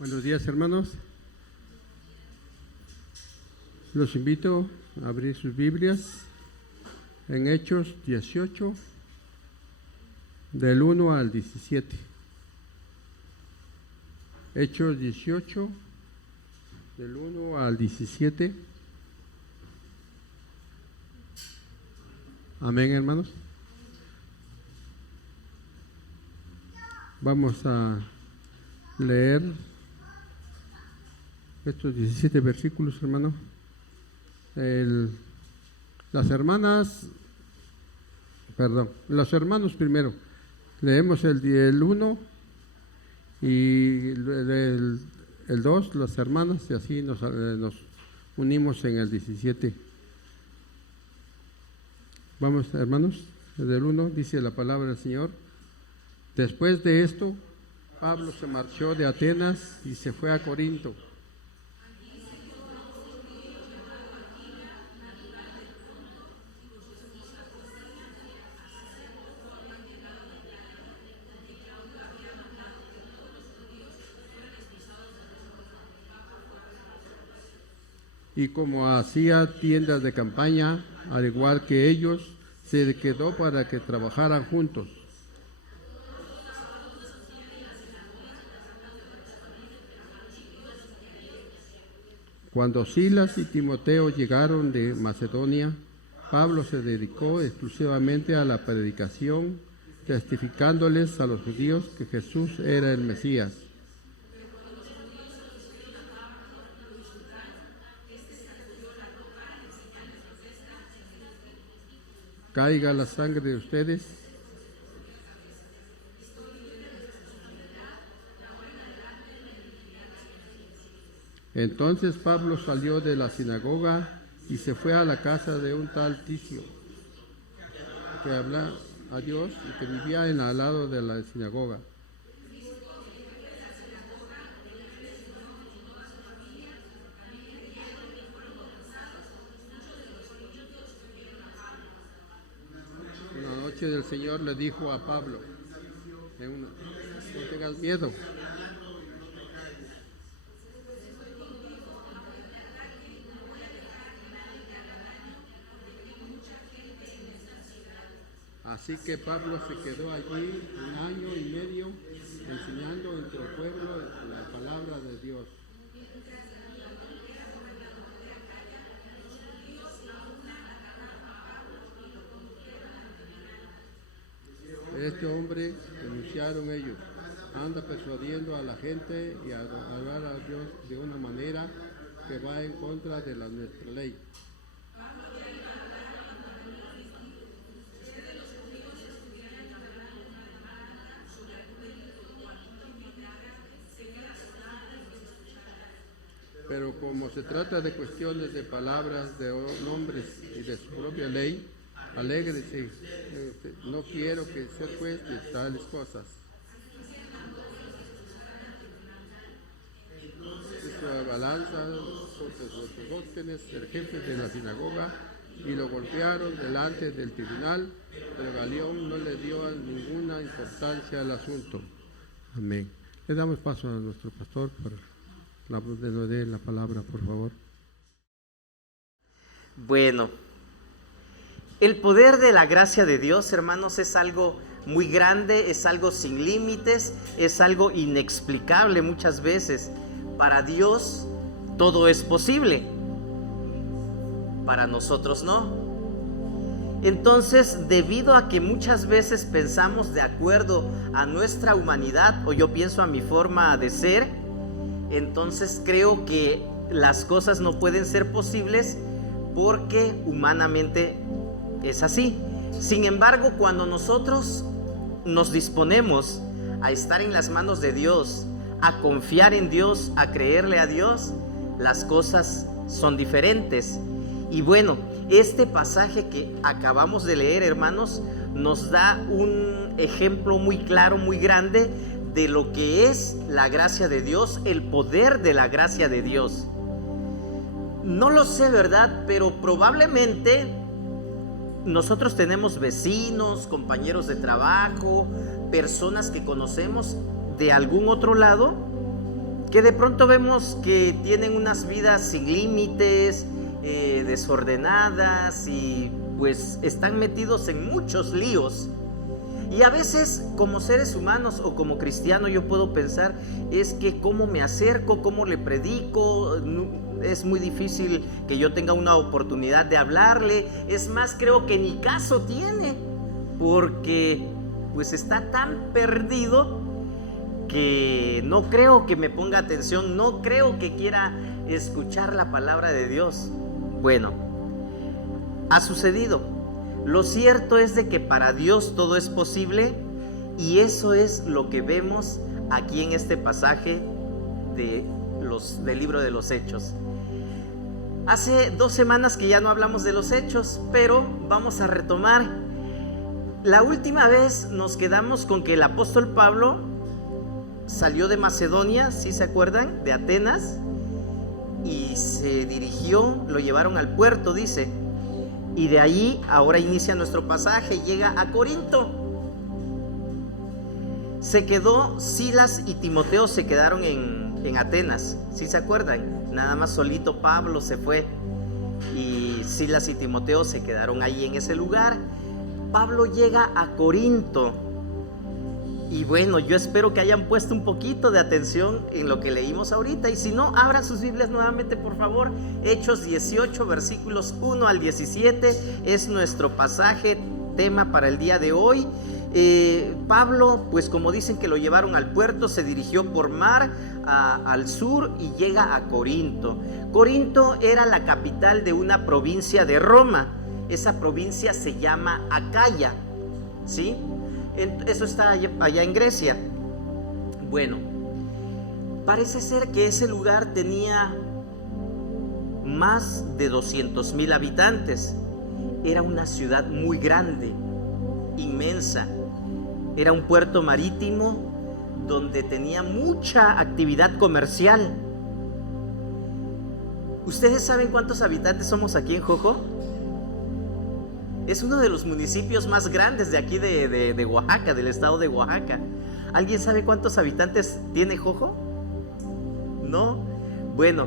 Buenos días, hermanos. Los invito a abrir sus Biblias en Hechos 18, del 1 al 17. Hechos 18, del 1 al 17. Amén, hermanos. Vamos a leer estos 17 versículos, hermano. Los hermanos primero. Leemos el 1 y el 2, las hermanas, y así nos unimos en el 17. Vamos, hermanos, desde el 1 dice la palabra del Señor. Después de esto, Pablo se marchó de Atenas y se fue a Corinto. Y como hacía tiendas de campaña, al igual que ellos, se quedó para que trabajaran juntos. Cuando Silas y Timoteo llegaron de Macedonia, Pablo se dedicó exclusivamente a la predicación, testificándoles a los judíos que Jesús era el Mesías. Caiga la sangre de ustedes. Entonces Pablo salió de la sinagoga y se fue a la casa de un tal Ticio, que hablaba a Dios y que vivía al lado de la sinagoga. Una noche el Señor le dijo a Pablo, no tengas miedo. Así que Pablo se quedó allí 1 año y medio enseñando entre el pueblo la palabra de Dios. Este hombre, denunciaron ellos, anda persuadiendo a la gente y a adorar a Dios de una manera que va en contra de nuestra ley. Pero como se trata de cuestiones de palabras, de nombres y de su propia ley, alégrese, no quiero que sea juez de tales cosas. Hizo balanza sobre los Sóstenes, el jefe de la sinagoga, y lo golpearon delante del tribunal, pero Galión no le dio ninguna importancia al asunto. Amén. Le damos paso a nuestro pastor para nos dé la palabra, por favor. Bueno, el poder de la gracia de Dios, hermanos, es algo muy grande, es algo sin límites, es algo inexplicable muchas veces. Para Dios todo es posible, para nosotros no. Entonces, debido a que muchas veces pensamos de acuerdo a nuestra humanidad, o yo pienso a mi forma de ser, entonces creo que las cosas no pueden ser posibles porque humanamente es así. Sin embargo, cuando nosotros nos disponemos a estar en las manos de Dios, a confiar en Dios, a creerle a Dios, las cosas son diferentes. Y bueno, este pasaje que acabamos de leer, hermanos, nos da un ejemplo muy claro, muy grande de lo que es la gracia de Dios, el poder de la gracia de Dios. No lo sé, ¿verdad? Pero probablemente nosotros tenemos vecinos, compañeros de trabajo, personas que conocemos de algún otro lado, que de pronto vemos que tienen unas vidas sin límites, desordenadas, y pues están metidos en muchos líos. Y a veces, como seres humanos o como cristiano, yo puedo pensar, es que cómo me acerco, cómo le predico. Es muy difícil que yo tenga una oportunidad de hablarle. Es más, creo que ni caso tiene, porque pues está tan perdido que no creo que me ponga atención, no creo que quiera escuchar la palabra de Dios. Bueno, ha sucedido. Lo cierto es de que para Dios todo es posible, y eso es lo que vemos aquí en este pasaje del libro de los Hechos. Hace 2 semanas que ya no hablamos de los Hechos, pero vamos a retomar. La última vez nos quedamos con que el apóstol Pablo salió de Macedonia, ¿sí se acuerdan? De Atenas, y se dirigió, lo llevaron al puerto, dice. Y de ahí ahora inicia nuestro pasaje, llega a Corinto. Se quedó, Silas y Timoteo se quedaron en Atenas, ¿sí se acuerdan? Nada más solito Pablo se fue y Silas y Timoteo se quedaron ahí en ese lugar. Pablo llega a Corinto. Y bueno, yo espero que hayan puesto un poquito de atención en lo que leímos ahorita. Y si no, abran sus Biblias nuevamente, por favor. Hechos 18, versículos 1 al 17. Es nuestro pasaje, tema para el día de hoy. Pablo, pues como dicen que lo llevaron al puerto, se dirigió por mar al sur y llega a Corinto. Corinto era la capital de una provincia de Roma. Esa provincia se llama Acaya, ¿sí? Eso está allá en Grecia. Bueno, parece ser que ese lugar tenía más de 200,000 habitantes. Era una ciudad muy grande, inmensa. Era un puerto marítimo donde tenía mucha actividad comercial. ¿Ustedes saben cuántos habitantes somos aquí en Jojo? Es uno de los municipios más grandes de aquí de Oaxaca, del estado de Oaxaca. ¿Alguien sabe cuántos habitantes tiene Jojo? ¿No? Bueno,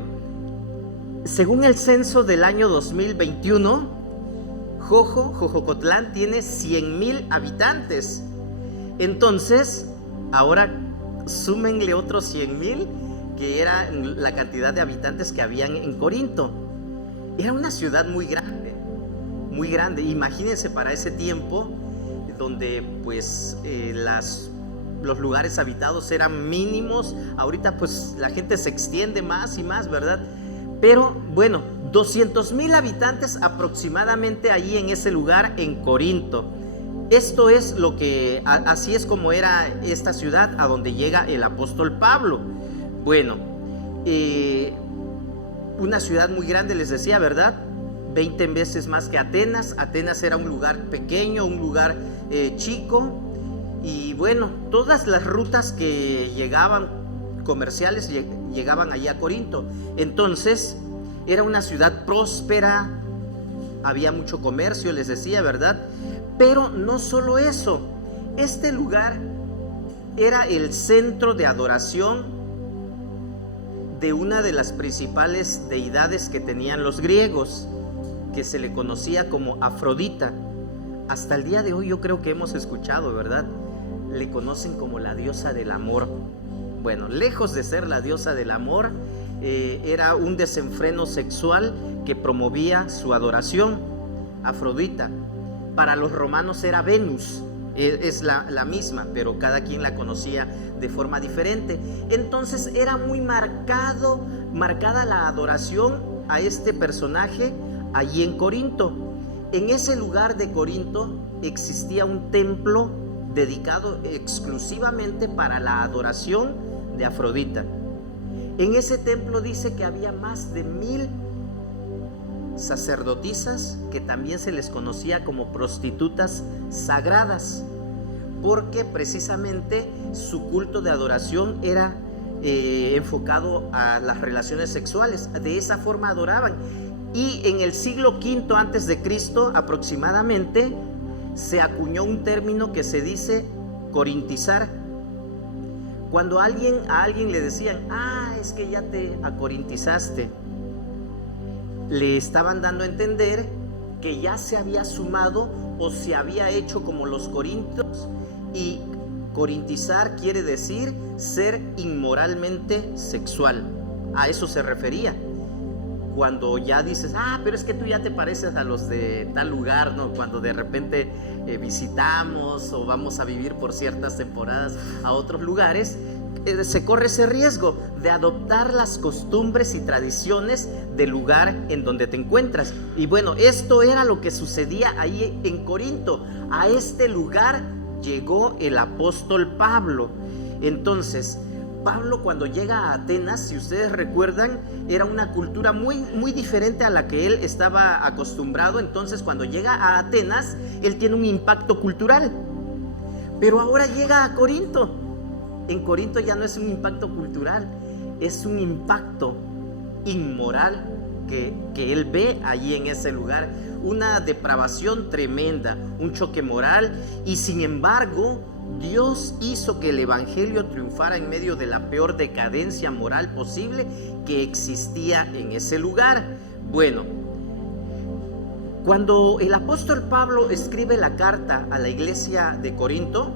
según el censo del año 2021, Jojocotlán tiene 100,000 habitantes. Entonces, ahora súmenle otros 100,000, que era la cantidad de habitantes que habían en Corinto. Era una ciudad muy grande, muy grande. Imagínense para ese tiempo, donde pues los lugares habitados eran mínimos. Ahorita pues la gente se extiende más y más, ¿verdad? Pero bueno, 200,000 habitantes aproximadamente allí en ese lugar, en Corinto. Esto es lo que, así es como era esta ciudad a donde llega el apóstol Pablo. Bueno, una ciudad muy grande, les decía, ¿verdad? 20 veces más que Atenas. Atenas era un lugar pequeño, un lugar chico. Y bueno, todas las rutas que llegaban comerciales llegaban allá a Corinto. Entonces era una ciudad próspera, había mucho comercio, les decía, ¿verdad? Pero no solo eso, este lugar era el centro de adoración de una de las principales deidades que tenían los griegos, que se le conocía como Afrodita. Hasta el día de hoy yo creo que hemos escuchado, ¿verdad? Le conocen como la diosa del amor. Bueno, lejos de ser la diosa del amor, era un desenfreno sexual que promovía su adoración. Afrodita, para los romanos era Venus, es la misma, pero cada quien la conocía de forma diferente. Entonces era muy marcada la adoración a este personaje allí en Corinto. En ese lugar de Corinto existía un templo dedicado exclusivamente para la adoración de Afrodita. En ese templo dice que había más de 1,000 sacerdotisas, que también se les conocía como prostitutas sagradas, porque precisamente su culto de adoración era enfocado a las relaciones sexuales. De esa forma adoraban. Y en el siglo V antes de Cristo aproximadamente se acuñó un término que se dice corintizar. Cuando a alguien le decían, es que ya te acorintizaste, le estaban dando a entender que ya se había sumado o se había hecho como los corintios. Y corintizar quiere decir ser inmoralmente sexual. A eso se refería. Cuando ya dices, pero es que tú ya te pareces a los de tal lugar, ¿no? Cuando de repente visitamos o vamos a vivir por ciertas temporadas a otros lugares, se corre ese riesgo de adoptar las costumbres y tradiciones del lugar en donde te encuentras. Y bueno, esto era lo que sucedía ahí en Corinto. A este lugar llegó el apóstol Pablo. Entonces, Pablo, cuando llega a Atenas, si ustedes recuerdan, era una cultura muy, muy diferente a la que él estaba acostumbrado. Entonces, cuando llega a Atenas, él tiene un impacto cultural. Pero ahora llega a Corinto. En Corinto ya no es un impacto cultural, es un impacto inmoral que él ve allí en ese lugar. Una depravación tremenda, un choque moral. Y sin embargo, Dios hizo que el evangelio triunfara en medio de la peor decadencia moral posible que existía en ese lugar. Bueno, cuando el apóstol Pablo escribe la carta a la iglesia de Corinto,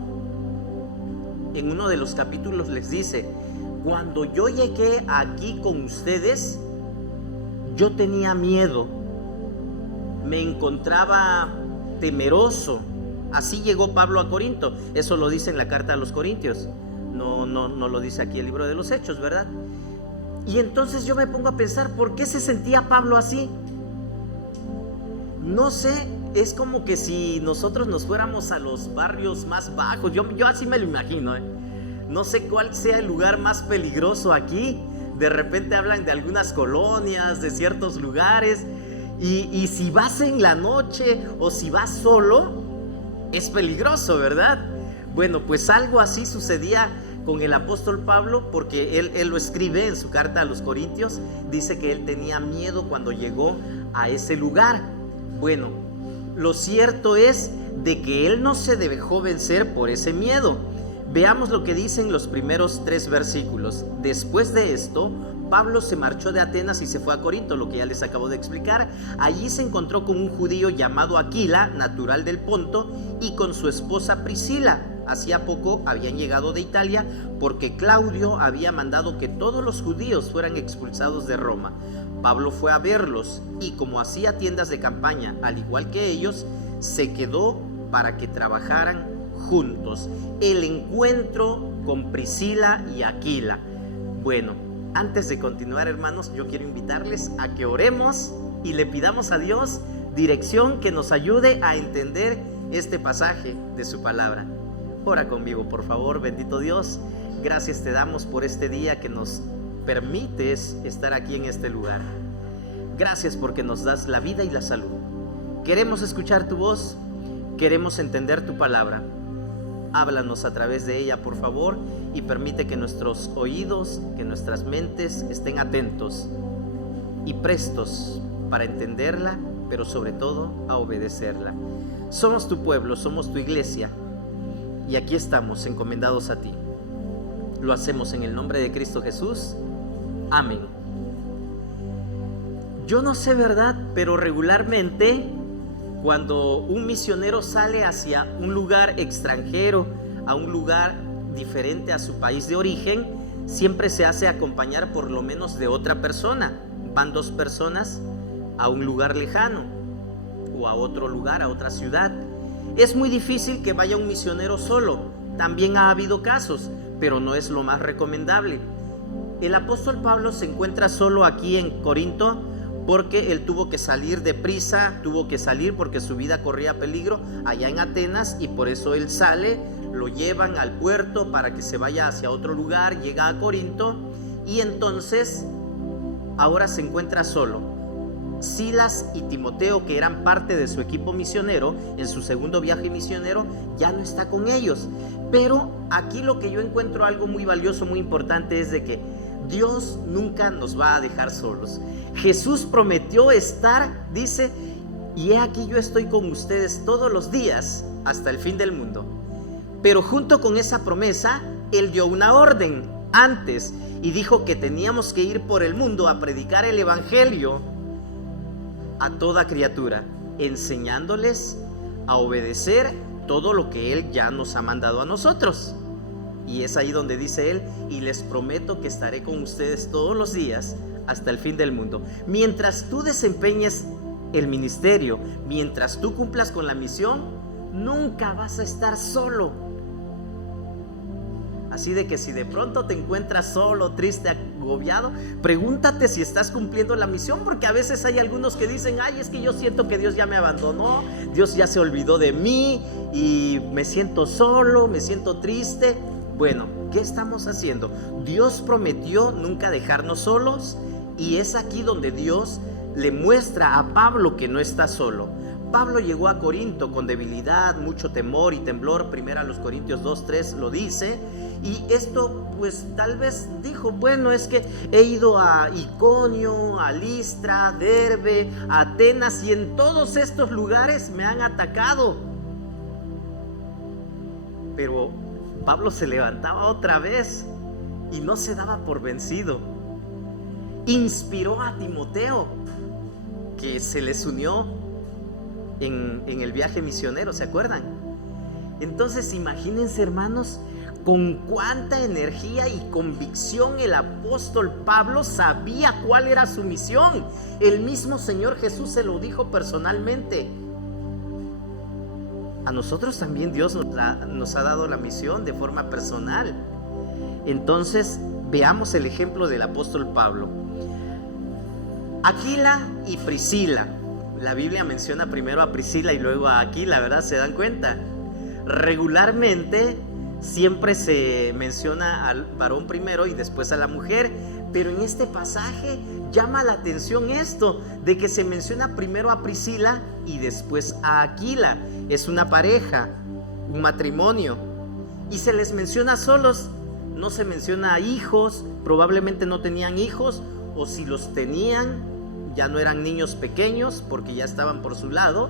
en uno de los capítulos les dice: cuando yo llegué aquí con ustedes, yo tenía miedo, me encontraba temeroso. Así llegó Pablo a Corinto. Eso lo dice en la carta a los Corintios. No lo dice aquí el libro de los Hechos, ¿verdad? Y entonces yo me pongo a pensar, ¿por qué se sentía Pablo así? No sé, es como que si nosotros nos fuéramos a los barrios más bajos. Yo así me lo imagino, No sé cuál sea el lugar más peligroso aquí. De repente hablan de algunas colonias, de ciertos lugares. Y si vas en la noche o si vas solo, es peligroso, ¿verdad? Bueno, pues algo así sucedía con el apóstol Pablo, porque él lo escribe en su carta a los Corintios. Dice que él tenía miedo cuando llegó a ese lugar. Bueno, lo cierto es de que él no se dejó vencer por ese miedo. Veamos lo que dicen los primeros 3 versículos. Después de esto, Pablo se marchó de Atenas y se fue a Corinto, lo que ya les acabo de explicar. Allí se encontró con un judío llamado Aquila, natural del Ponto, y con su esposa Priscila. Hacía poco habían llegado de Italia porque Claudio había mandado que todos los judíos fueran expulsados de Roma. Pablo fue a verlos y, como hacía tiendas de campaña al igual que ellos, se quedó para que trabajaran juntos. El encuentro con Priscila y Aquila. Bueno, antes de continuar, hermanos, yo quiero invitarles a que oremos y le pidamos a Dios dirección, que nos ayude a entender este pasaje de su palabra. Ora conmigo, por favor. Bendito Dios, gracias te damos por este día que nos permites estar aquí en este lugar. Gracias porque nos das la vida y la salud. Queremos escuchar tu voz, queremos entender tu palabra. Háblanos a través de ella, por favor, y permite que nuestros oídos, que nuestras mentes estén atentos y prestos para entenderla, pero sobre todo a obedecerla. Somos tu pueblo, somos tu iglesia, y aquí estamos encomendados a ti. Lo hacemos en el nombre de Cristo Jesús. Amén. Yo no sé, ¿verdad? Pero regularmente, cuando un misionero sale hacia un lugar extranjero, a un lugar diferente a su país de origen, siempre se hace acompañar por lo menos de otra persona. Van 2 personas a un lugar lejano o a otro lugar, a otra ciudad. Es muy difícil que vaya un misionero solo. También ha habido casos, pero no es lo más recomendable. El apóstol Pablo se encuentra solo aquí en Corinto porque él tuvo que salir deprisa, tuvo que salir porque su vida corría peligro allá en Atenas, y por eso él sale, lo llevan al puerto para que se vaya hacia otro lugar, llega a Corinto y entonces ahora se encuentra solo. Silas y Timoteo, que eran parte de su equipo misionero en su segundo viaje misionero, ya no está con ellos. Pero aquí lo que yo encuentro algo muy valioso, muy importante, es de que Dios nunca nos va a dejar solos. Jesús prometió estar, dice, y he aquí yo estoy con ustedes todos los días hasta el fin del mundo. Pero junto con esa promesa, Él dio una orden antes y dijo que teníamos que ir por el mundo a predicar el evangelio a toda criatura, enseñándoles a obedecer todo lo que Él ya nos ha mandado a nosotros. Y es ahí donde dice Él: y les prometo que estaré con ustedes todos los días hasta el fin del mundo. Mientras tú desempeñes el ministerio, mientras tú cumplas con la misión, nunca vas a estar solo. Así de que si de pronto te encuentras solo, triste, agobiado, pregúntate si estás cumpliendo la misión, porque a veces hay algunos que dicen: ay, es que yo siento que Dios ya me abandonó, Dios ya se olvidó de mí y me siento solo, me siento triste. Bueno, ¿qué estamos haciendo? Dios prometió nunca dejarnos solos, y es aquí donde Dios le muestra a Pablo que no está solo. Pablo llegó a Corinto con debilidad, mucho temor y temblor. Primera a los Corintios 2:3 lo dice. Y esto pues tal vez dijo: bueno, es que he ido a Iconio, a Listra, Derbe, a Atenas, y en todos estos lugares me han atacado. Pero Pablo se levantaba otra vez y no se daba por vencido. Inspiró a Timoteo, que se les unió en el viaje misionero, ¿se acuerdan? Entonces imagínense, hermanos, con cuánta energía y convicción el apóstol Pablo sabía cuál era su misión. El mismo Señor Jesús se lo dijo personalmente. A nosotros también Dios nos ha dado la misión de forma personal. Entonces veamos el ejemplo del apóstol Pablo. Aquila y Priscila. La Biblia menciona primero a Priscila y luego a Aquila, ¿verdad? ¿Se dan cuenta? Regularmente siempre se menciona al varón primero y después a la mujer, pero en este pasaje llama la atención esto, de que se menciona primero a Priscila y después a Aquila. Es una pareja, un matrimonio, y se les menciona solos, no se menciona a hijos. Probablemente no tenían hijos, o si los tenían ya no eran niños pequeños porque ya estaban por su lado,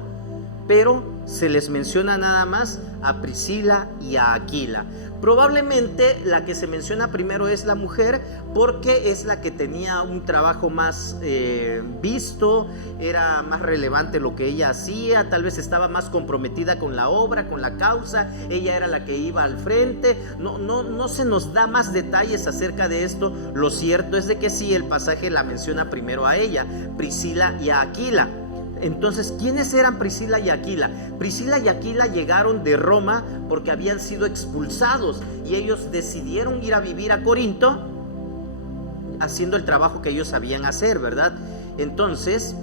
pero se les menciona nada más a Priscila y a Aquila. Probablemente la que se menciona primero es la mujer, porque es la que tenía un trabajo más visto, era más relevante lo que ella hacía, tal vez estaba más comprometida con la obra, con la causa, ella era la que iba al frente. No se nos da más detalles acerca de esto. Lo cierto es de que sí, el pasaje la menciona primero a ella, Priscila y a Aquila. Entonces, ¿quiénes eran Priscila y Aquila? Priscila y Aquila llegaron de Roma porque habían sido expulsados y ellos decidieron ir a vivir a Corinto haciendo el trabajo que ellos sabían hacer, ¿verdad? Entonces,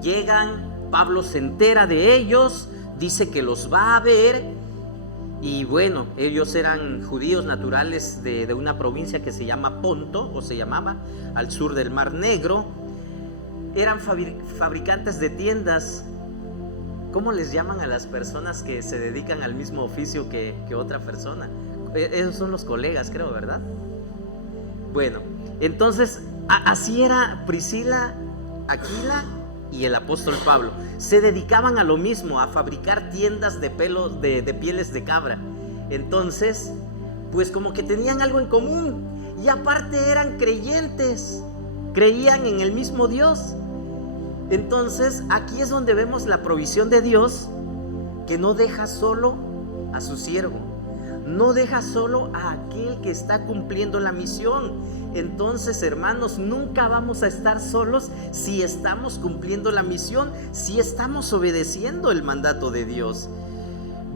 llegan, Pablo se entera de ellos, dice que los va a ver y bueno, ellos eran judíos naturales de una provincia que se llama Ponto, o se llamaba, al sur del Mar Negro. Eran fabricantes de tiendas. ¿Cómo les llaman a las personas que se dedican al mismo oficio que otra persona? Esos son los colegas, creo, ¿verdad? Bueno, entonces así era Priscila, Aquila y el apóstol Pablo. Se dedicaban a lo mismo, a fabricar tiendas de pelos, de pieles de cabra. Entonces, pues como que tenían algo en común. Y aparte eran creyentes, creían en el mismo Dios. Entonces aquí es donde vemos la provisión de Dios, que no deja solo a su siervo, no deja solo a aquel que está cumpliendo la misión. Entonces, hermanos, nunca vamos a estar solos si estamos cumpliendo la misión, si estamos obedeciendo el mandato de Dios.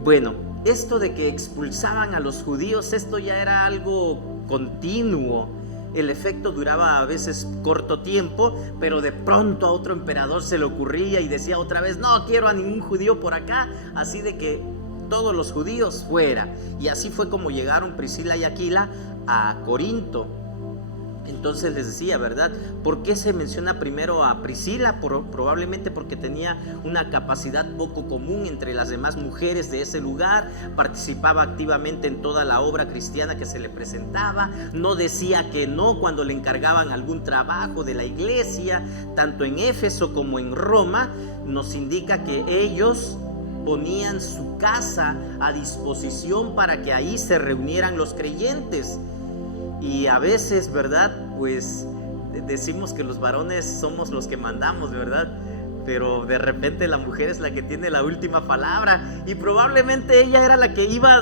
Bueno, esto de que expulsaban a los judíos, esto ya era algo continuo. El efecto duraba a veces corto tiempo, pero de pronto a otro emperador se le ocurría y decía otra vez: no quiero a ningún judío por acá, así de que todos los judíos fuera. Y así fue como llegaron Priscila y Aquila a Corinto. Entonces les decía, ¿verdad? ¿Por qué se menciona primero a Priscila? Probablemente porque tenía una capacidad poco común entre las demás mujeres de ese lugar, participaba activamente en toda la obra cristiana que se le presentaba, no decía que no cuando le encargaban algún trabajo de la iglesia, tanto en Éfeso como en Roma. Nos indica que ellos ponían su casa a disposición para que ahí se reunieran los creyentes. Y a veces, ¿verdad? Pues decimos que los varones somos los que mandamos, ¿verdad? Pero de repente la mujer es la que tiene la última palabra, y probablemente ella era la que iba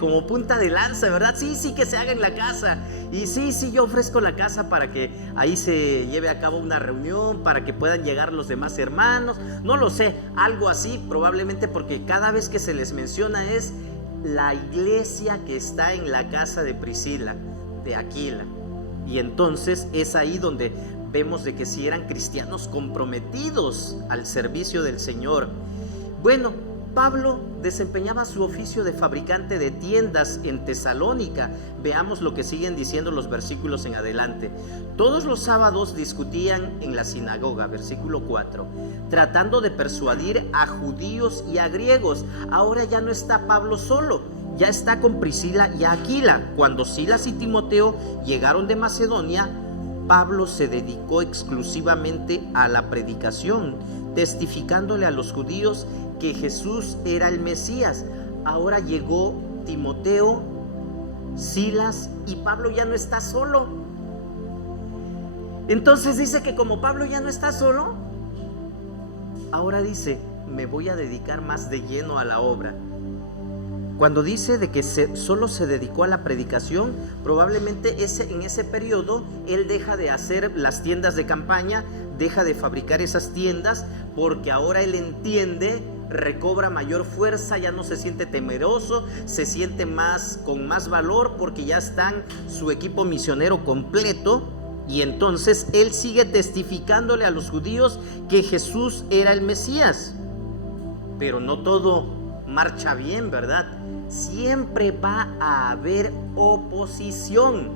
como punta de lanza, ¿verdad? Sí, que se haga en la casa, y sí, yo ofrezco la casa para que ahí se lleve a cabo una reunión, para que puedan llegar los demás hermanos. No lo sé, algo así, probablemente porque cada vez que se les menciona es la iglesia que está en la casa de Priscila, de Aquila. Y entonces es ahí donde vemos de que sí eran cristianos comprometidos al servicio del Señor. Bueno, Pablo desempeñaba su oficio de fabricante de tiendas en Tesalónica. Veamos lo que siguen diciendo los versículos en adelante. Todos los sábados discutían en la sinagoga, versículo 4, tratando de persuadir a judíos y a griegos. Ahora ya no está Pablo solo, ya está con Priscila y Aquila. Cuando Silas y Timoteo llegaron de Macedonia, Pablo se dedicó exclusivamente a la predicación, testificándole a los judíos que Jesús era el Mesías. Ahora llegó Timoteo, Silas, y Pablo ya no está solo. Entonces dice que como Pablo ya no está solo, ahora dice: me voy a dedicar más de lleno a la obra. Cuando dice de que solo se dedicó a la predicación, probablemente en ese periodo él deja de hacer las tiendas de campaña, deja de fabricar esas tiendas, porque ahora él entiende, recobra mayor fuerza, ya no se siente temeroso, se siente con más valor, porque ya están su equipo misionero completo. Y entonces él sigue testificándole a los judíos que Jesús era el Mesías. Pero no todo marcha bien, ¿verdad? Siempre va a haber oposición.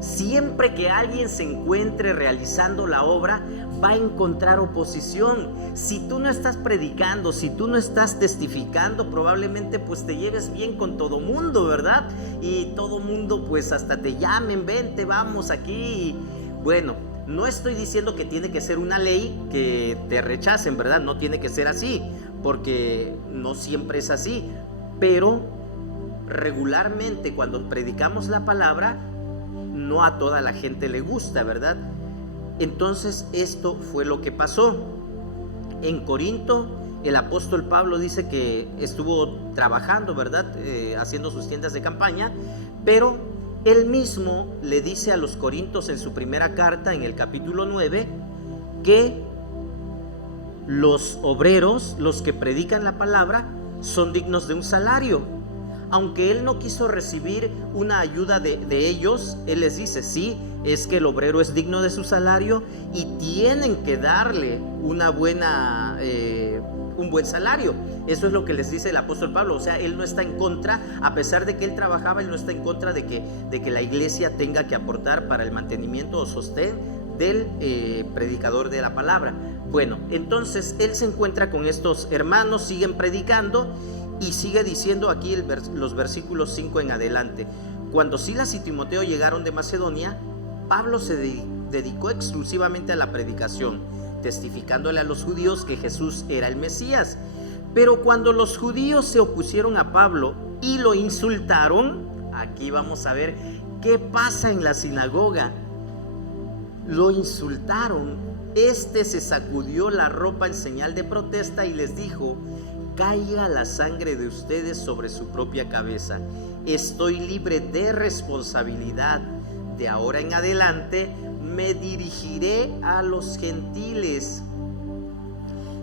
Siempre que alguien se encuentre realizando la obra, va a encontrar oposición. Si tú no estás predicando, si tú no estás testificando, probablemente pues te lleves bien con todo mundo, ¿verdad? Y todo mundo pues hasta te llamen: vente, vamos aquí. Bueno, No estoy diciendo que tiene que ser una ley que te rechacen, ¿verdad? No tiene que ser así, porque no siempre es así, pero regularmente cuando predicamos la palabra, no a toda la gente le gusta, ¿verdad? Entonces esto fue lo que pasó. En Corinto, el apóstol Pablo dice que estuvo trabajando, ¿verdad? Haciendo sus tiendas de campaña, pero él mismo le dice a los corintios en su primera carta, en el capítulo 9, que los obreros, los que predican la palabra, son dignos de un salario. Aunque él no quiso recibir una ayuda de ellos, él les dice, sí, es que el obrero es digno de su salario y tienen que darle un buen salario. Eso es lo que les dice el apóstol Pablo. O sea, él no está en contra, a pesar de que él trabajaba, él no está en contra de que la iglesia tenga que aportar para el mantenimiento o sostén del predicador de la palabra. Bueno, entonces él se encuentra con estos hermanos, siguen predicando y sigue diciendo aquí los versículos 5 en adelante. Cuando Silas y Timoteo llegaron de Macedonia, Pablo se dedicó exclusivamente a la predicación, testificándole a los judíos que Jesús era el Mesías. Pero cuando los judíos se opusieron a Pablo y lo insultaron, aquí vamos a ver qué pasa en la sinagoga. Lo insultaron. Este se sacudió la ropa en señal de protesta y les dijo: caiga la sangre de ustedes sobre su propia cabeza. Estoy libre de responsabilidad. De ahora en adelante me dirigiré a los gentiles.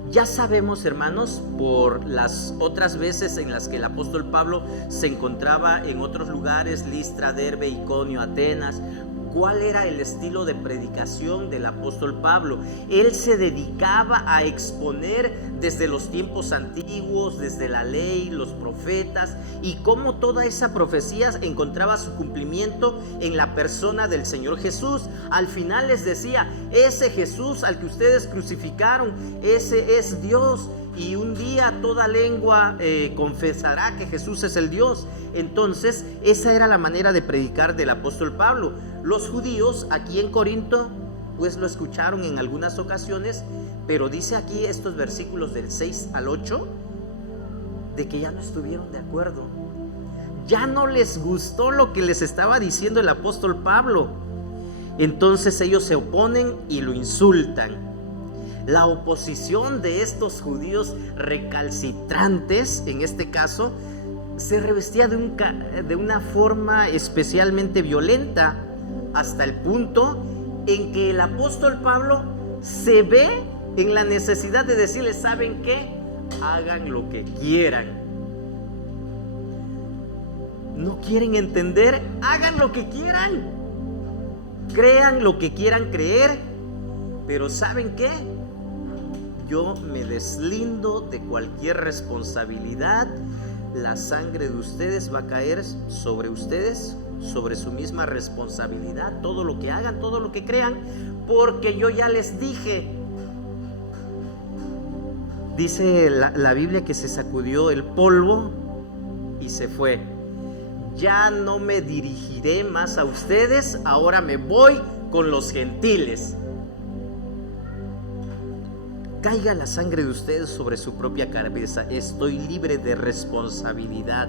Ya sabemos, hermanos, por las otras veces en las que el apóstol Pablo se encontraba en otros lugares, Listra, Derbe, Iconio, Atenas, cuál era el estilo de predicación del apóstol Pablo. Él se dedicaba a exponer desde los tiempos antiguos, desde la ley, los profetas, y cómo toda esa profecía encontraba su cumplimiento en la persona del Señor Jesús. Al final les decía: ese Jesús al que ustedes crucificaron, ese es Dios, y un día toda lengua confesará que Jesús es el Dios. Entonces esa era la manera de predicar del apóstol Pablo. Los judíos aquí en Corinto pues lo escucharon en algunas ocasiones, pero dice aquí estos versículos del 6 al 8 de que ya no estuvieron de acuerdo. Ya no les gustó lo que les estaba diciendo el apóstol Pablo. Entonces ellos se oponen y lo insultan. La oposición de estos judíos recalcitrantes, en este caso, se revestía de una forma especialmente violenta, hasta el punto en que el apóstol Pablo se ve en la necesidad de decirles: ¿saben qué? Hagan lo que quieran. ¿No quieren entender? Hagan lo que quieran. Crean lo que quieran creer. Pero ¿saben qué? Yo me deslindo de cualquier responsabilidad. La sangre de ustedes va a caer sobre ustedes, sobre su misma responsabilidad, todo lo que hagan, todo lo que crean, porque yo ya les dije. Dice la Biblia que se sacudió el polvo y se fue. Ya no me dirigiré más a ustedes, ahora me voy con los gentiles. Caiga la sangre de ustedes sobre su propia cabeza. Estoy libre de responsabilidad.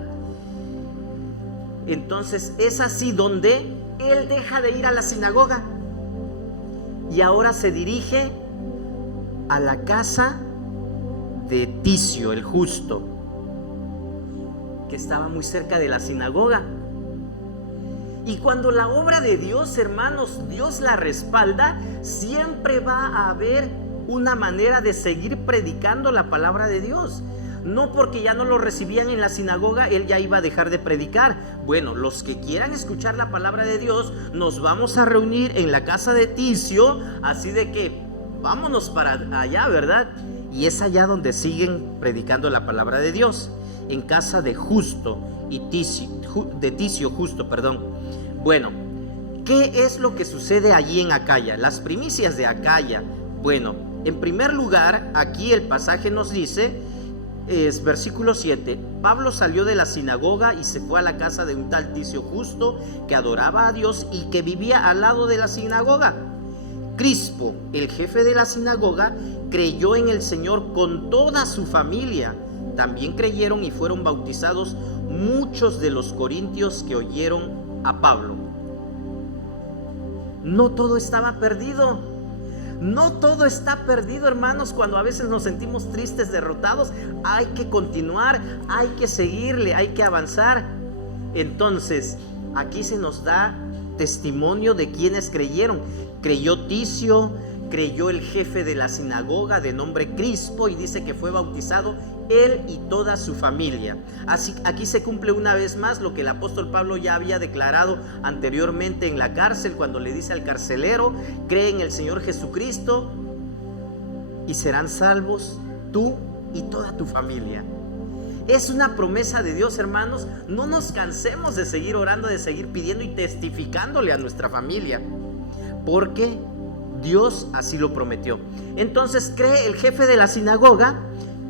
Entonces es así donde él deja de ir a la sinagoga y ahora se dirige a la casa de Ticio el justo, que estaba muy cerca de la sinagoga. Y cuando la obra de Dios, hermanos, Dios la respalda, siempre va a haber una manera de seguir predicando la palabra de Dios. No porque ya no lo recibían en la sinagoga, él ya iba a dejar de predicar. Bueno, los que quieran escuchar la palabra de Dios, nos vamos a reunir en la casa de Ticio, así de que vámonos para allá, ¿verdad? Y es allá donde siguen predicando la palabra de Dios, en casa de Justo y Ticio Justo, perdón. Bueno, ¿qué es lo que sucede allí en Acaya? Las primicias de Acaya. Bueno, en primer lugar, aquí el pasaje nos dice, es versículo 7: Pablo salió de la sinagoga y se fue a la casa de un tal Ticio Justo, que adoraba a Dios y que vivía al lado de la sinagoga. Crispo, el jefe de la sinagoga, creyó en el Señor con toda su familia. También creyeron y fueron bautizados muchos de los corintios que oyeron a Pablo. No todo estaba perdido. No todo está perdido, hermanos. Cuando a veces nos sentimos tristes, derrotados, hay que continuar, hay que seguirle, hay que avanzar. Entonces, aquí se nos da testimonio de quienes creyeron. Creyó Ticio, creyó el jefe de la sinagoga de nombre Crispo, y dice que fue bautizado él y toda su familia. Así, aquí se cumple una vez más lo que el apóstol Pablo ya había declarado anteriormente en la cárcel, cuando le dice al carcelero: cree en el Señor Jesucristo y serán salvos tú y toda tu familia. Es una promesa de Dios, hermanos. No nos cansemos de seguir orando, de seguir pidiendo y testificándole a nuestra familia, porque Dios así lo prometió. Entonces cree el jefe de la sinagoga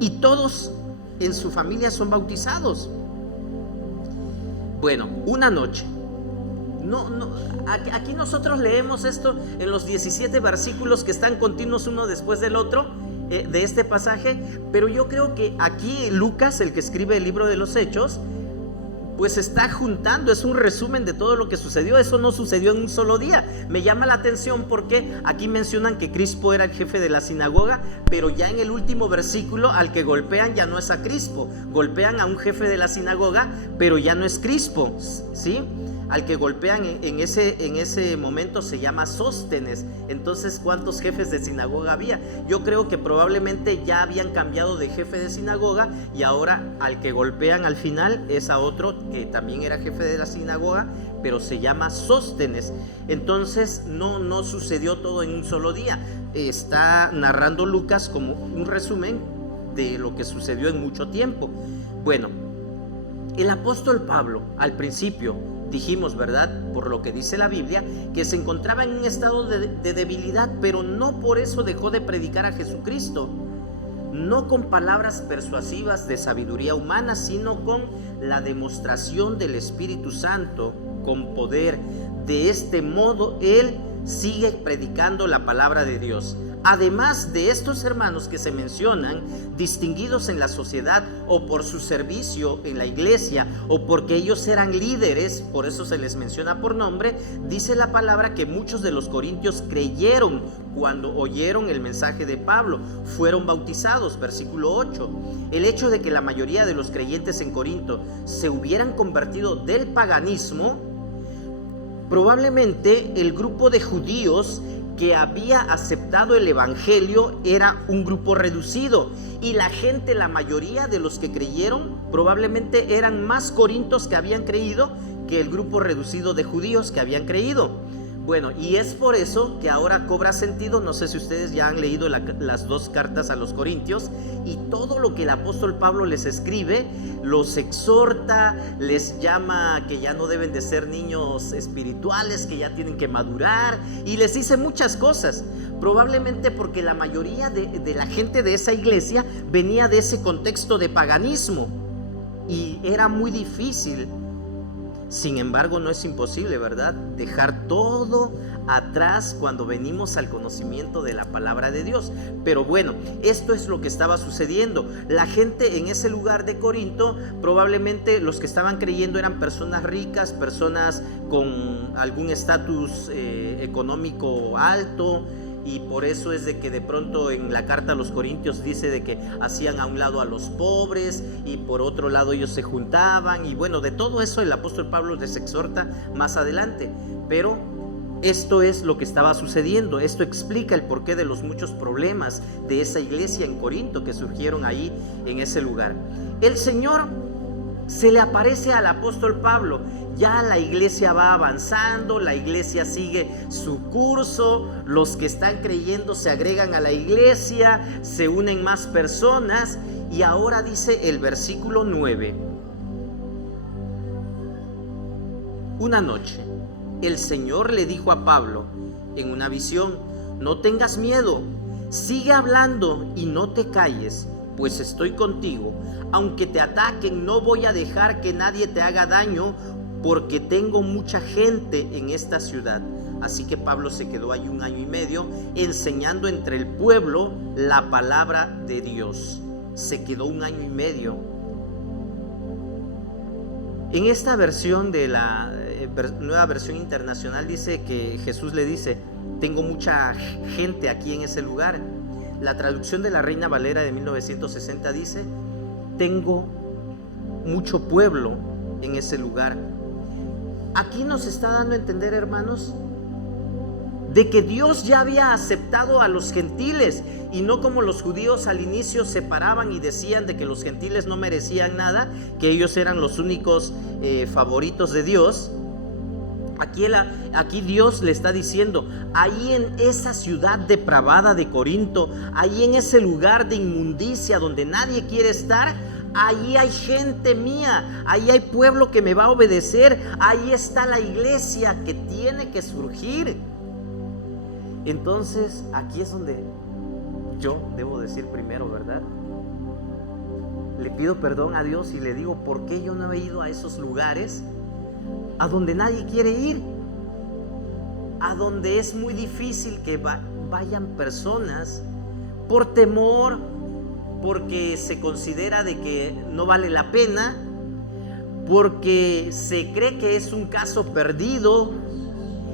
y todos en su familia son bautizados. Bueno, una noche. Aquí nosotros leemos esto en los 17 versículos que están continuos uno después del otro de este pasaje, pero yo creo que aquí Lucas, el que escribe el libro de los Hechos, pues está juntando, es un resumen de todo lo que sucedió. Eso no sucedió en un solo día. Me llama la atención porque aquí mencionan que Crispo era el jefe de la sinagoga, pero ya en el último versículo al que golpean ya no es a Crispo, golpean a un jefe de la sinagoga, pero ya no es Crispo, ¿sí? Al que golpean en ese momento se llama Sóstenes. Entonces, ¿cuántos jefes de sinagoga había? Yo creo que probablemente ya habían cambiado de jefe de sinagoga, y ahora al que golpean al final es a otro que también era jefe de la sinagoga, pero se llama Sóstenes. Entonces no sucedió todo en un solo día. Está narrando Lucas como un resumen de lo que sucedió en mucho tiempo. Bueno, el apóstol Pablo al principio, dijimos, ¿verdad?, por lo que dice la Biblia, que se encontraba en un estado de debilidad, pero no por eso dejó de predicar a Jesucristo, no con palabras persuasivas de sabiduría humana, sino con la demostración del Espíritu Santo, con poder. De este modo, él sigue predicando la palabra de Dios. Además de estos hermanos que se mencionan, distinguidos en la sociedad o por su servicio en la iglesia o porque ellos eran líderes, por eso se les menciona por nombre, dice la palabra que muchos de los corintios creyeron cuando oyeron el mensaje de Pablo, fueron bautizados, versículo 8. El hecho de que la mayoría de los creyentes en Corinto se hubieran convertido del paganismo, probablemente el grupo de judíos que había aceptado el evangelio era un grupo reducido, y la gente, la mayoría de los que creyeron, probablemente eran más corintios que habían creído que el grupo reducido de judíos que habían creído. Bueno, y es por eso que ahora cobra sentido. No sé si ustedes ya han leído las dos cartas a los corintios, y todo lo que el apóstol Pablo les escribe, los exhorta, les llama que ya no deben de ser niños espirituales, que ya tienen que madurar, y les dice muchas cosas, probablemente porque la mayoría de la gente de esa iglesia venía de ese contexto de paganismo, y era muy difícil. Sin embargo, no es imposible, ¿verdad?, dejar todo atrás cuando venimos al conocimiento de la palabra de Dios. Pero bueno, esto es lo que estaba sucediendo. La gente en ese lugar de Corinto, probablemente los que estaban creyendo eran personas ricas, personas con algún estatus económico alto, y por eso es de que de pronto en la carta a los corintios dice de que hacían a un lado a los pobres y por otro lado ellos se juntaban, y bueno, de todo eso el apóstol Pablo les exhorta más adelante. Pero esto es lo que estaba sucediendo. Esto explica el porqué de los muchos problemas de esa iglesia en Corinto que surgieron ahí en ese lugar. El Señor se le aparece al apóstol Pablo. Ya la iglesia va avanzando, la iglesia sigue su curso, los que están creyendo se agregan a la iglesia, se unen más personas, y ahora dice el versículo 9: una noche el Señor le dijo a Pablo en una visión: no tengas miedo, sigue hablando y no te calles, pues estoy contigo. Aunque te ataquen, no voy a dejar que nadie te haga daño, porque tengo mucha gente en esta ciudad. Así que Pablo se quedó ahí 1 año y medio enseñando entre el pueblo la palabra de Dios. Se quedó 1 año y medio. En esta versión de la Nueva Versión Internacional dice que Jesús le dice: tengo mucha gente aquí en ese lugar. La traducción de la Reina Valera de 1960 dice: tengo mucho pueblo en ese lugar. Aquí nos está dando a entender, hermanos, de que Dios ya había aceptado a los gentiles, y no como los judíos al inicio se paraban y decían de que los gentiles no merecían nada, que ellos eran los únicos favoritos de Dios. Aquí Dios le está diciendo: ahí en esa ciudad depravada de Corinto, ahí en ese lugar de inmundicia donde nadie quiere estar, ahí hay gente mía, ahí hay pueblo que me va a obedecer, ahí está la iglesia que tiene que surgir. Entonces aquí es donde yo debo decir primero, ¿verdad? Le pido perdón a Dios y le digo: ¿por qué yo no he ido a esos lugares a donde nadie quiere ir? A donde es muy difícil que vayan personas por temor, porque se considera de que no vale la pena, porque se cree que es un caso perdido,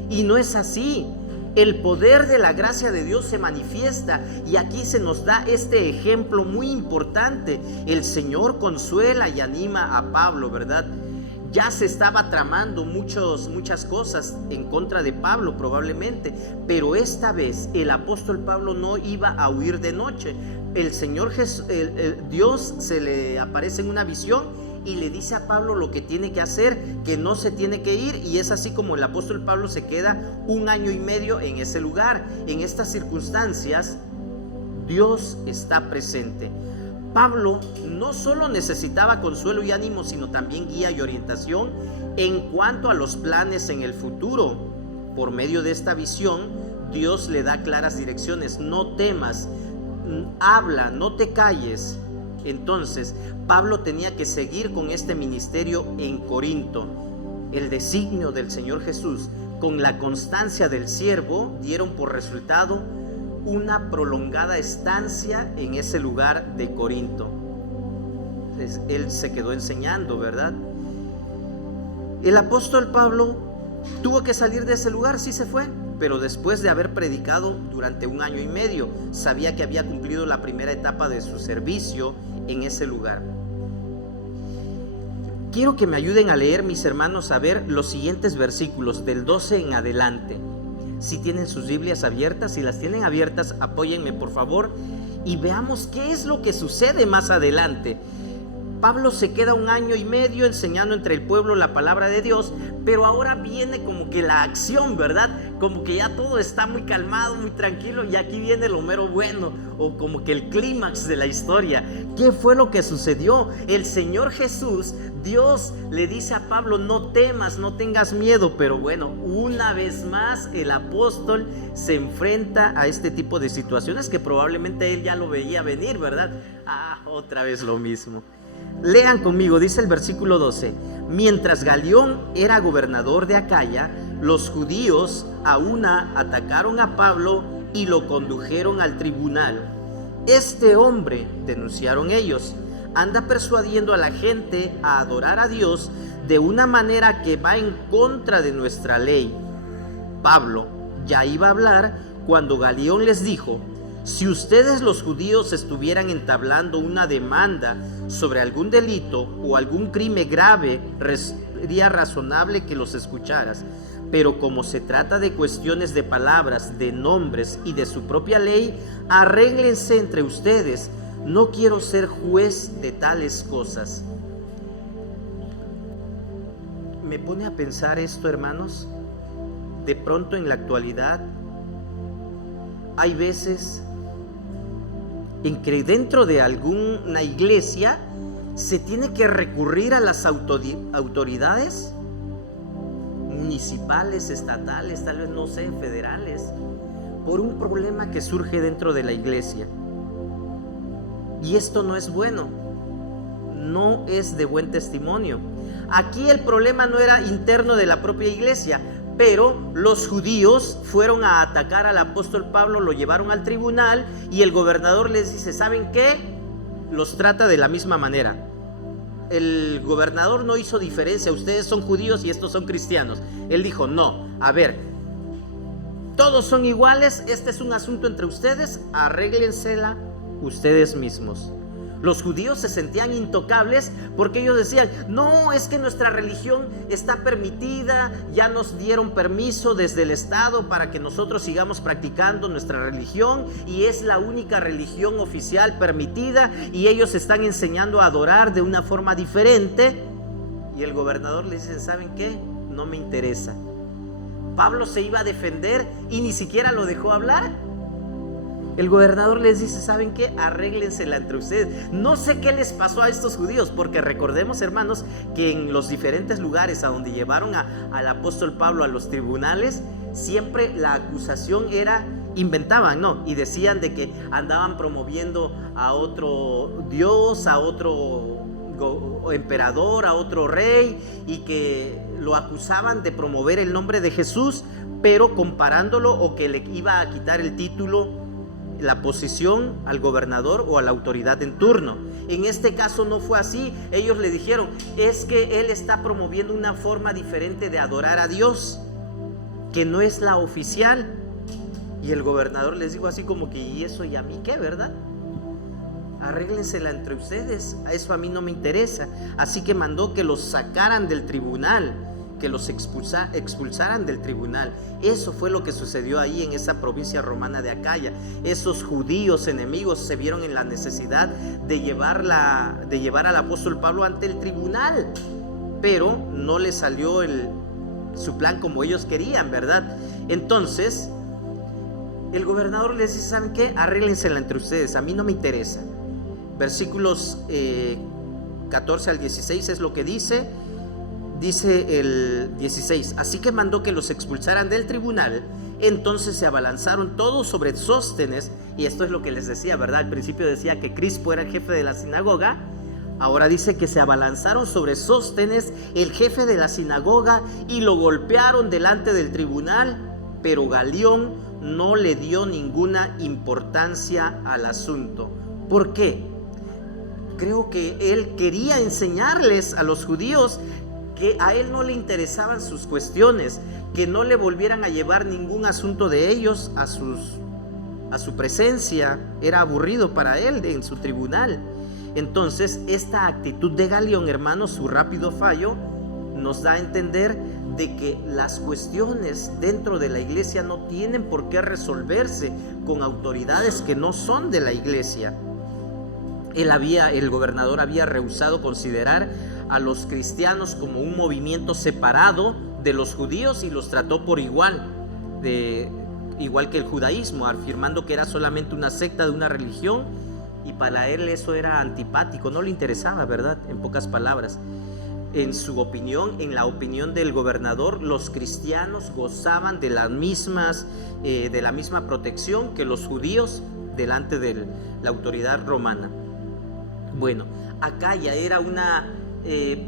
y no es así. El poder de la gracia de Dios se manifiesta, y aquí se nos da este ejemplo muy importante. El Señor consuela y anima a Pablo, ¿verdad? Ya se estaba tramando muchas cosas en contra de Pablo probablemente, pero esta vez el apóstol Pablo no iba a huir de noche. El Señor Dios se le aparece en una visión y le dice a Pablo lo que tiene que hacer, que no se tiene que ir, y es así como el apóstol Pablo se queda 1 año y medio en ese lugar. En estas circunstancias, Dios está presente. Pablo no solo necesitaba consuelo y ánimo, sino también guía y orientación en cuanto a los planes en el futuro. Por medio de esta visión, Dios le da claras direcciones: no temas, habla, no te calles. Entonces, Pablo tenía que seguir con este ministerio en Corinto. El designio del Señor Jesús, con la constancia del siervo, dieron por resultado una prolongada estancia en ese lugar de Corinto. Entonces, él se quedó enseñando, ¿verdad? El apóstol Pablo tuvo que salir de ese lugar, sí se fue, pero después de haber predicado durante 1 año y medio, sabía que había cumplido la primera etapa de su servicio en ese lugar. Quiero que me ayuden a leer, mis hermanos, a ver los siguientes versículos del 12 en adelante. Si tienen sus Biblias abiertas, si las tienen abiertas, apóyenme por favor y veamos qué es lo que sucede más adelante. Pablo se queda 1 año y medio enseñando entre el pueblo la palabra de Dios, pero ahora viene como que la acción, ¿verdad? Como que ya todo está muy calmado, muy tranquilo, y aquí viene lo mero bueno, o como que el clímax de la historia. ¿Qué fue lo que sucedió? El Señor Jesús, Dios le dice a Pablo: no temas, no tengas miedo. Pero bueno, una vez más el apóstol se enfrenta a este tipo de situaciones que probablemente él ya lo veía venir, ¿verdad? Otra vez lo mismo. Lean conmigo, dice el versículo 12: mientras Galión era gobernador de Acaya, los judíos a una atacaron a Pablo y lo condujeron al tribunal. Este hombre, denunciaron ellos, anda persuadiendo a la gente a adorar a Dios de una manera que va en contra de nuestra ley. Pablo ya iba a hablar cuando Galión les dijo: si ustedes los judíos estuvieran entablando una demanda sobre algún delito o algún crimen grave, sería razonable que los escucharas. Pero como se trata de cuestiones de palabras, de nombres y de su propia ley, arréglense entre ustedes. No quiero ser juez de tales cosas. Me pone a pensar esto, hermanos. De pronto en la actualidad hay veces en que dentro de alguna iglesia se tiene que recurrir a las autoridades municipales, estatales, tal vez no sé, federales, por un problema que surge dentro de la iglesia. Y esto no es bueno, no es de buen testimonio. Aquí el problema no era interno de la propia iglesia, pero los judíos fueron a atacar al apóstol Pablo, lo llevaron al tribunal y el gobernador les dice, ¿saben qué? Los trata de la misma manera. El gobernador no hizo diferencia, ustedes son judíos y estos son cristianos. Él dijo, no, a ver, todos son iguales, este es un asunto entre ustedes, arréglensela ustedes mismos. Los judíos se sentían intocables porque ellos decían, no, es que nuestra religión está permitida, ya nos dieron permiso desde el Estado para que nosotros sigamos practicando nuestra religión y es la única religión oficial permitida y ellos están enseñando a adorar de una forma diferente. Y el gobernador les dice, ¿saben qué? No me interesa. Pablo se iba a defender y ni siquiera lo dejó hablar. El gobernador les dice, ¿saben qué? Arréglensela entre ustedes. No sé qué les pasó a estos judíos, porque recordemos, hermanos, que en los diferentes lugares a donde llevaron al apóstol Pablo a los tribunales, siempre la acusación era, inventaban, ¿no? Y decían de que andaban promoviendo a otro dios, a otro emperador, a otro rey, y que lo acusaban de promover el nombre de Jesús, pero comparándolo o que le iba a quitar el título, la posición al gobernador o a la autoridad en turno. En este caso no fue así. Ellos le dijeron, es que él está promoviendo una forma diferente de adorar a Dios, que no es la oficial. Y el gobernador les dijo así como que, ¿y eso y a mí qué, verdad? Arréglensela entre ustedes, a eso a mí no me interesa. Así que mandó que los sacaran del tribunal, que los expulsaran del tribunal. Eso fue lo que sucedió ahí en esa provincia romana de Acaya. Esos judíos enemigos se vieron en la necesidad de llevar al apóstol Pablo ante el tribunal, pero no les salió su plan como ellos querían, ¿verdad? Entonces el gobernador les dice, ¿saben qué? Arréglensela entre ustedes, a mí no me interesa. Versículos 14 al 16 es lo que dice el 16, así que mandó que los expulsaran del tribunal. Entonces se abalanzaron todos sobre Sóstenes, y esto es lo que les decía, ¿verdad? Al principio decía que Crispo era el jefe de la sinagoga, ahora dice que se abalanzaron sobre Sóstenes, el jefe de la sinagoga, y lo golpearon delante del tribunal, pero Galión no le dio ninguna importancia al asunto. ¿Por qué? Creo que él quería enseñarles a los judíos que a él no le interesaban sus cuestiones, que no le volvieran a llevar ningún asunto de ellos a su presencia. Era aburrido para él en su tribunal. Entonces esta actitud de Galión, hermanos, su rápido fallo nos da a entender de que las cuestiones dentro de la iglesia no tienen por qué resolverse con autoridades que no son de la iglesia. El gobernador había rehusado considerar a los cristianos como un movimiento separado de los judíos y los trató por igual que el judaísmo, afirmando que era solamente una secta de una religión, y para él eso era antipático, no le interesaba, ¿verdad? En pocas palabras, en su opinión, en la opinión del gobernador, los cristianos gozaban de la misma protección que los judíos delante de la autoridad romana. Bueno, Acaya era una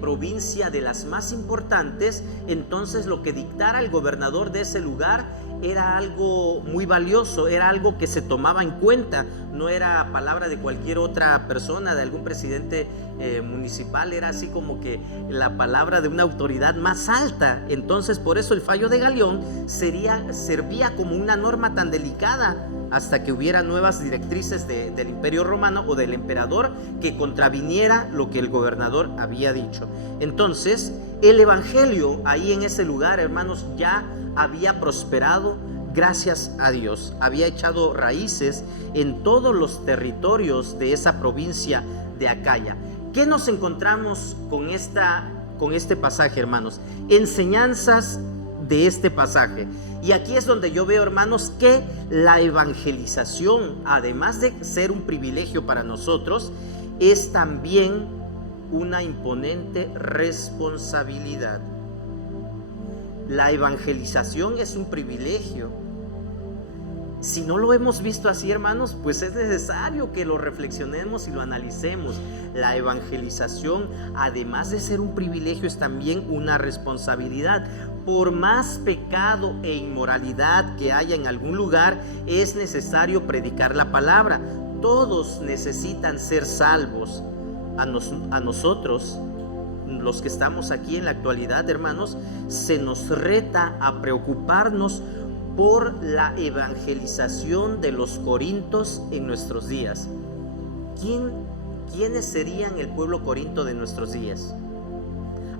provincia de las más importantes, entonces lo que dictara el gobernador de ese lugar era algo muy valioso, era algo que se tomaba en cuenta, no era palabra de cualquier otra persona, de algún presidente municipal, era así como que la palabra de una autoridad más alta. Entonces por eso el fallo de Galión servía como una norma tan delicada hasta que hubiera nuevas directrices del Imperio Romano o del emperador que contraviniera lo que el gobernador había dicho. Entonces el evangelio ahí en ese lugar, hermanos, ya había prosperado, gracias a Dios, había echado raíces en todos los territorios de esa provincia de Acaya. ¿Qué nos encontramos con este pasaje, hermanos? Enseñanzas de este pasaje. Y aquí es donde yo veo, hermanos, que la evangelización, además de ser un privilegio para nosotros, es también una imponente responsabilidad. La evangelización es un privilegio, Si no lo hemos visto así, hermanos, pues es necesario que lo reflexionemos y lo analicemos. La evangelización, además de ser un privilegio, es también una responsabilidad. Por más pecado e inmoralidad que haya en algún lugar, es necesario predicar la palabra. Todos necesitan ser salvos. A nosotros, los que estamos aquí en la actualidad, hermanos, se nos reta a preocuparnos por la evangelización de los corintios en nuestros días. ¿Quiénes serían el pueblo corinto de nuestros días?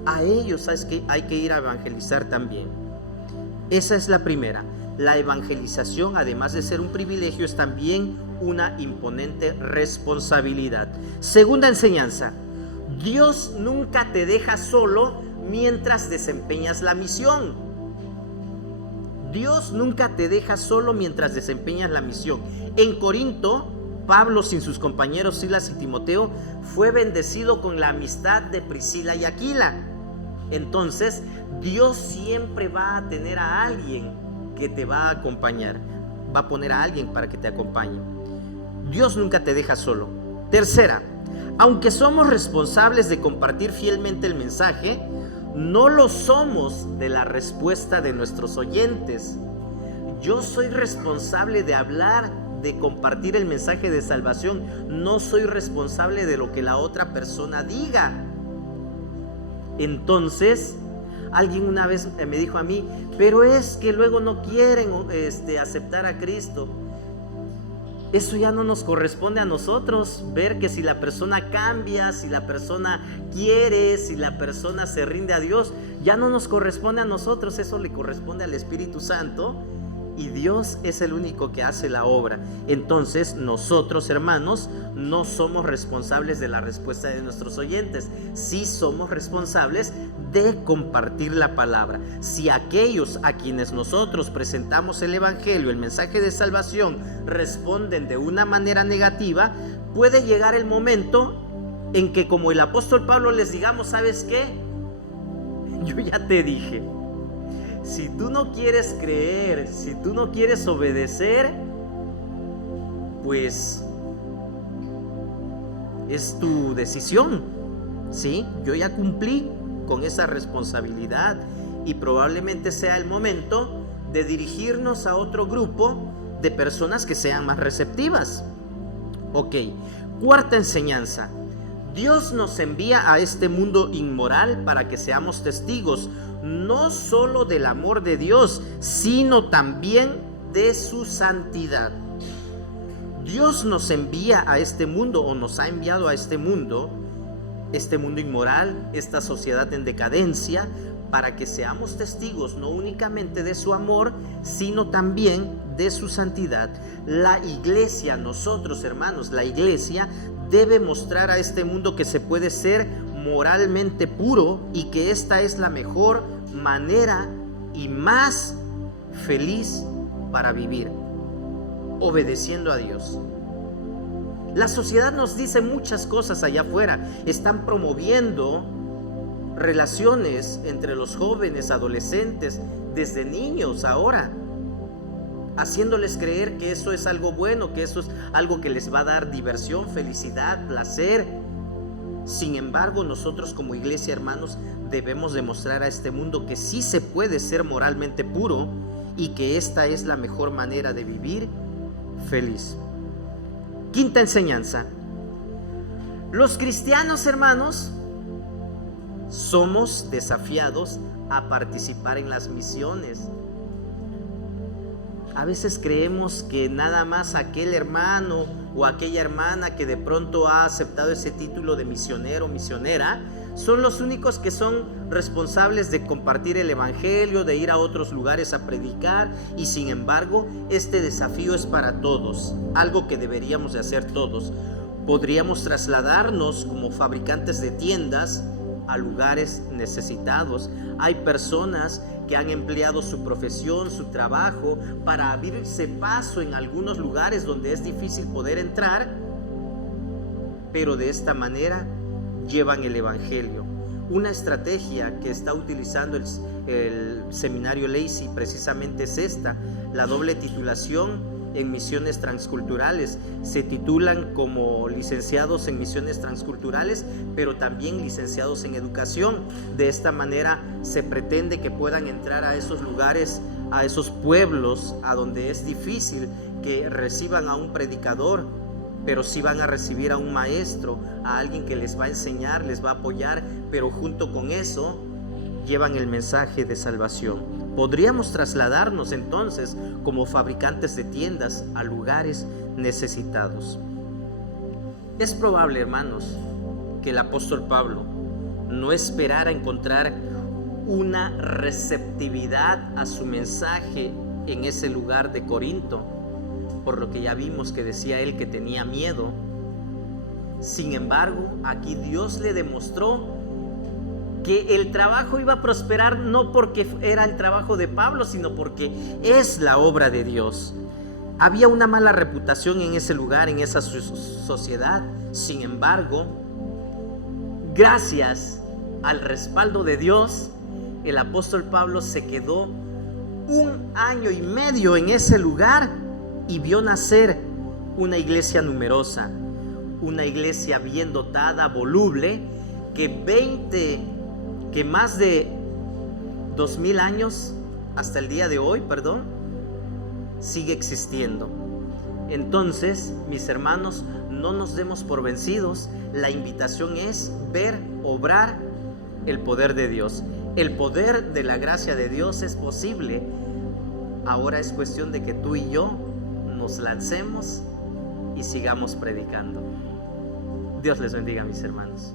A ellos hay que ir a evangelizar también. Esa es la primera. La evangelización, además de ser un privilegio, es también una imponente responsabilidad. Segunda enseñanza: Dios nunca te deja solo mientras desempeñas la misión. Dios nunca te deja solo mientras desempeñas la misión. En Corinto, Pablo, sin sus compañeros Silas y Timoteo, fue bendecido con la amistad de Priscila y Aquila. Entonces, Dios siempre va a tener a alguien que te va a acompañar. Va a poner a alguien para que te acompañe. Dios nunca te deja solo. Tercera, aunque somos responsables de compartir fielmente el mensaje, no lo somos de la respuesta de nuestros oyentes. Yo soy responsable de hablar, de compartir el mensaje de salvación. No soy responsable de lo que la otra persona diga. Entonces, alguien una vez me dijo a mí, pero es que luego no quieren aceptar a Cristo. Eso ya no nos corresponde a nosotros, ver que si la persona cambia, si la persona quiere, si la persona se rinde a Dios, ya no nos corresponde a nosotros, eso le corresponde al Espíritu Santo, y Dios es el único que hace la obra. Entonces nosotros, hermanos, no somos responsables de la respuesta de nuestros oyentes, sí somos responsables de compartir la palabra. Si aquellos a quienes nosotros presentamos el evangelio, el mensaje de salvación, responden de una manera negativa, puede llegar el momento en que, como el apóstol Pablo, les digamos: ¿sabes qué? Yo ya te dije, si tú no quieres creer, si tú no quieres obedecer, pues es tu decisión, ¿sí? Yo ya cumplí con esa responsabilidad, y probablemente sea el momento de dirigirnos a otro grupo de personas que sean más receptivas. Ok, cuarta enseñanza: Dios nos envía a este mundo inmoral para que seamos testigos no solo del amor de Dios, sino también de su santidad. Dios nos envía a este mundo, o nos ha enviado a este mundo inmoral, esta sociedad en decadencia, para que seamos testigos no únicamente de su amor, sino también de su santidad. La iglesia, nosotros, hermanos, la iglesia debe mostrar a este mundo que se puede ser moralmente puro, y que esta es la mejor manera y más feliz para vivir, obedeciendo a Dios. La sociedad nos dice muchas cosas allá afuera. Están promoviendo relaciones entre los jóvenes, adolescentes, desde niños ahora, haciéndoles creer que eso es algo bueno, que eso es algo que les va a dar diversión, felicidad, placer. Sin embargo, nosotros como iglesia, hermanos, debemos demostrar a este mundo que sí se puede ser moralmente puro, y que esta es la mejor manera de vivir feliz. Quinta enseñanza: los cristianos, hermanos, somos desafiados a participar en las misiones. A veces creemos que nada más aquel hermano o aquella hermana que de pronto ha aceptado ese título de misionero o misionera son los únicos que son responsables de compartir el evangelio, de ir a otros lugares a predicar, y sin embargo este desafío es para todos, algo que deberíamos de hacer todos. Podríamos trasladarnos como fabricantes de tiendas a lugares necesitados. Hay personas que han empleado su profesión, su trabajo, para abrirse paso en algunos lugares donde es difícil poder entrar, pero de esta manera llevan el evangelio. Una estrategia que está utilizando el seminario Lacey precisamente es esta: la doble titulación en misiones transculturales, se titulan como licenciados en misiones transculturales, pero también licenciados en educación. De esta manera se pretende que puedan entrar a esos lugares, a esos pueblos a donde es difícil que reciban a un predicador, pero sí van a recibir a un maestro, a alguien que les va a enseñar, les va a apoyar, pero junto con eso llevan el mensaje de salvación. Podríamos trasladarnos entonces como fabricantes de tiendas a lugares necesitados. Es probable, hermanos, que el apóstol Pablo no esperara encontrar una receptividad a su mensaje en ese lugar de Corinto, por lo que ya vimos que decía él que tenía miedo. Sin embargo, aquí Dios le demostró que el trabajo iba a prosperar, no porque era el trabajo de Pablo, sino porque es la obra de Dios. Había una mala reputación en ese lugar, en esa sociedad. Sin embargo, gracias al respaldo de Dios, el apóstol Pablo se quedó 1 año y medio en ese lugar y vio nacer una iglesia numerosa, una iglesia bien dotada, voluble, que más de 2000 años hasta el día de hoy, sigue existiendo. Entonces, mis hermanos, no nos demos por vencidos. La invitación es ver obrar el poder de Dios. El poder de la gracia de Dios es posible. Ahora es cuestión de que tú y yo nos lancemos y sigamos predicando. Dios les bendiga, mis hermanos.